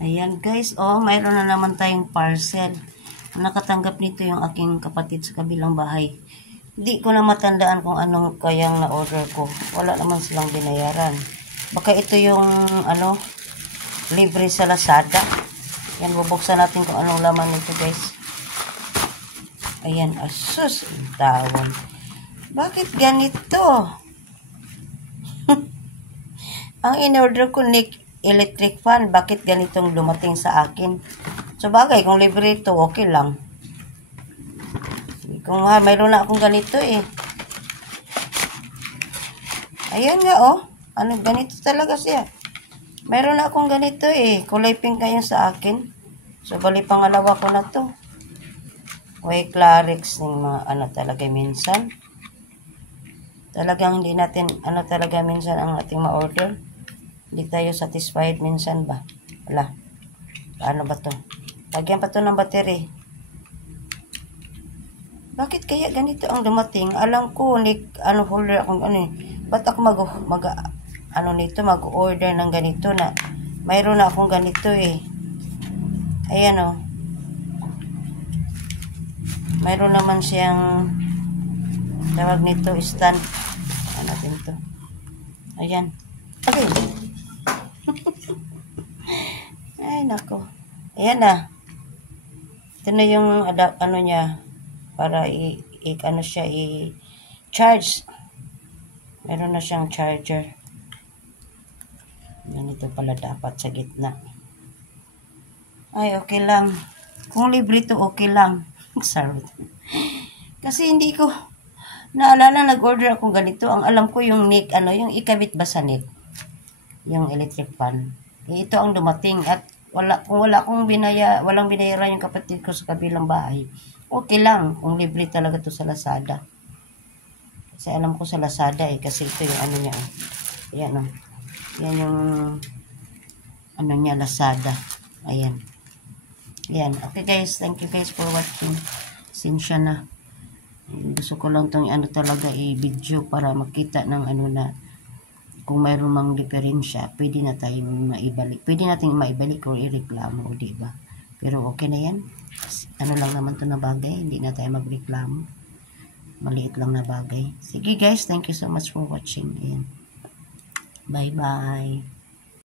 Ayan guys, oh, mayroon na naman tayong parcel. Nakatanggap nito yung aking kapatid sa kabilang bahay. Hindi ko na matandaan kung anong kayang na-order ko. Wala naman silang binayaran. Baka ito yung libre sa Lazada. Yan, bubuksan natin kung anong laman nito guys. Ayan, asus, tawon. Bakit ganito? Ang in-order ko, Nick, electric fan. Bakit ganitong dumating sa akin? So, bagay, kung libre ito, okay lang. Kung mayroon na akong ganito eh. Ayan nga, oh. Ano, ganito talaga siya. Mayroon na akong ganito eh. Kulay pink kayo sa akin. So, bali pangalawa ko na to. Way Clarix ng mga talaga minsan. Talagang hindi natin, talaga minsan ang ating ma-order. Hindi tayo satisfied minsan ba? Wala. Paano ba to? Lagyan pa to ng battery. Bakit kaya ganito ang dumating? Alam ko, holder akong ba't ako mag-order ng ganito na mayroon na akong ganito eh. Ayan o. Mayroon naman siyang tawag nito, stand. Ano natin to? Ayan. Okay. Ay, nako. Ayan na. Ito na yung niya para i-charge. Meron na siyang charger. Ganito pala dapat sa gitna. Ay, okay lang. Kung libre to, okay lang. Sorry. Kasi hindi ko naalala nag-order akong ganito. Ang alam ko yung Nick, yung ikabit ba sa Nick? Yung electric fan. Ito ang dumating at walang binayaran yung kapatid ko sa kabilang bahay. Okay lang kung libre talaga to sa Lazada. Kasi alam ko sa Lazada eh, kasi ito yung niya. Ayan o. Yan yung niya, Lazada. Ayan. Ayan. Okay guys, thank you guys for watching. Sinsya na. Gusto ko lang itong talaga i-video para makita ng na kung mayroon mang diferensya, pwede na tayong maibalik. Pwede natin maibalik o i-reklamo, diba? Pero okay na yan. Lang naman to na bagay. Hindi na tayo magreklamo. Maliit lang na bagay. Sige guys, thank you so much for watching. Ayan. Bye-bye.